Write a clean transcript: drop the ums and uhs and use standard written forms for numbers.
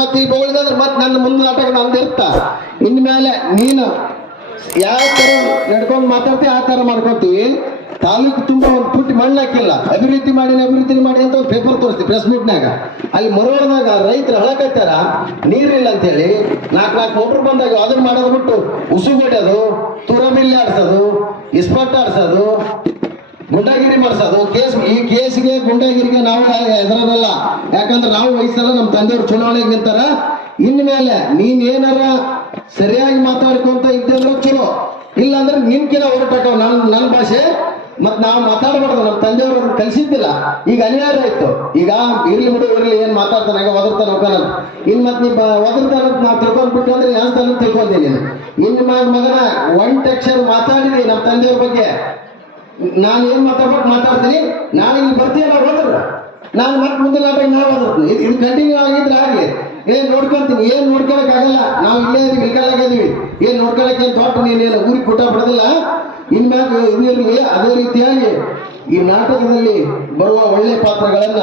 ಮತ್ತೆ ಈಗ ಹೋಳಿದ್ರೆ ಮತ್ತೆ ನನ್ನ ಮುಂದೆ ನಾಟಕ ನಂದು ಇರ್ತ ಇನ್ಮೇಲೆ ನೀನು ಯಾವ ತರ ನಡ್ಕೊಂಡು ಮಾತಾಡ್ತಿ ಆ ತರ ಮಾಡ್ಕೊಂತೀವಿ. ತಾಲೂಕು ತುಂಬಾ ಒಂದು ಪುಟ್ಟಿ ಮಣ್ಣು ಹಾಕಿಲ್ಲ, ಅಭಿವೃದ್ಧಿ ಮಾಡಿ ಅಂತ ಒಂದು ಪೇಪರ್ ತೋರಿಸ್ತೀವಿ ಪ್ರೆಸ್ ಮೀಟ್ನಾಗ. ಅಲ್ಲಿ ಮರೋಳದಾಗ ರೈತರು ಹಳಕತ್ತಾರ ನೀರಿಲ್ಲ ಅಂತೇಳಿ 4 ಮೋಟ್ರ್ ಬಂದಾಗ ಅದನ್ನ ಮಾಡೋದು ಬಿಟ್ಟು ಉಸುಗೊಡ್ಯೋದು, ತುರಬಿಲ್ಲಿ ಆಡ್ಸೋದು, ಇಸ್ಪಟ್ ಆಡ್ಸೋದು, ಗುಂಡಾಗಿರಿ ಮಾಡಿಸೋದು. ಈ ಕೇಸಿಗೆ ಗುಂಡಾಗಿರಿಗೆ ನಾವು ಹೆದರಲ್ಲ, ಯಾಕಂದ್ರೆ ನಾವು ವಯಸ್ಸಲ್ಲ ನಮ್ಮ ತಂದೆಯವ್ರು ಚುನಾವಣೆಗೆ ನಿಂತಾರ. ಇನ್ಮೇಲೆ ನೀನ್ ಏನಾರ ಸರಿಯಾಗಿ ಮಾತಾಡ್ಕೊಂತ ಇದ್ದಂದ್ರೆ ಚಲೋ, ಇಲ್ಲಾಂದ್ರೆ ನಿನ್ಕಿನ ಹೊರಟಾಕವ್ ನನ್ನ ಭಾಷೆ. ಮತ್ ನಾವು ಮಾತಾಡ್ಬಾರ್ದು, ನಮ್ಮ ತಂದೆಯವ್ರು ಕಲಿಸಿದ್ದಿಲ್ಲ. ಈಗ ಅನಿವಾರ್ಯ ಆಯ್ತು. ಈಗ ಇರ್ಲಿ ಬಿಡು ಇರ್ಲಿ ಏನ್ ಮಾತಾಡ್ತಾನೆ ಒದರ್ತಾನ ಹೋಗ್ತಾನಂತ. ಇನ್ ಮತ್ ನೀ ಒದರ್ತಾನಂತ ನಾವು ತಿಳ್ಕೊಂಡ್ಬಿಟ್ಟು ಅಂದ್ರೆ ಯಾಸ್ತಾನ ತಿಳ್ಕೊಂತೀನಿ. ಇನ್ ಮಗನ ಒಂದ್ ಅಕ್ಷರ ಮಾತಾಡಿದಿ ನಮ್ಮ ತಂದೆಯವ್ರ ಬಗ್ಗೆ, ನಾನು ಏನ್ ಮಾತಾಡ್ತೀನಿ. ನಾನು ಇಲ್ಲಿ ಬರ್ತೀಯಲ್ಲ ಹೋದ್ರ ನಾನು ಮತ್ತೆ ಮುಂದೆ ನಾಟಕ ನಾವು ಓದಿರ್ತೀನಿ. ಇದು ಕಂಟಿನ್ಯೂ ಆಗಿದ್ರೆ ಆಗ್ಲಿ. ನೋಡ್ಕೊಂತೀನಿ, ಏನ್ ನೋಡ್ಕೊಳಕ್ ಆಗಲ್ಲ. ನಾವು ಇಲ್ಲೇ ಇಳ್ಕೊಳ್ಳಾಗಿದೀವಿ. ಏನ್ ನೋಡ್ಕೊಳಕ್ಕೆ ಏನ್ ತೋಟ ನೀನೇನು ಊರಿಗೆ ಕೊಟ್ಟ ಬಿಡೋದಿಲ್ಲ. ಇನ್ಮ್ಯಾಗ ಇದಿರಲಿ. ಅದೇ ರೀತಿಯಾಗಿ ಈ ನಾಟಕದಲ್ಲಿ ಬರುವ ಒಳ್ಳೆ ಪಾತ್ರಗಳನ್ನ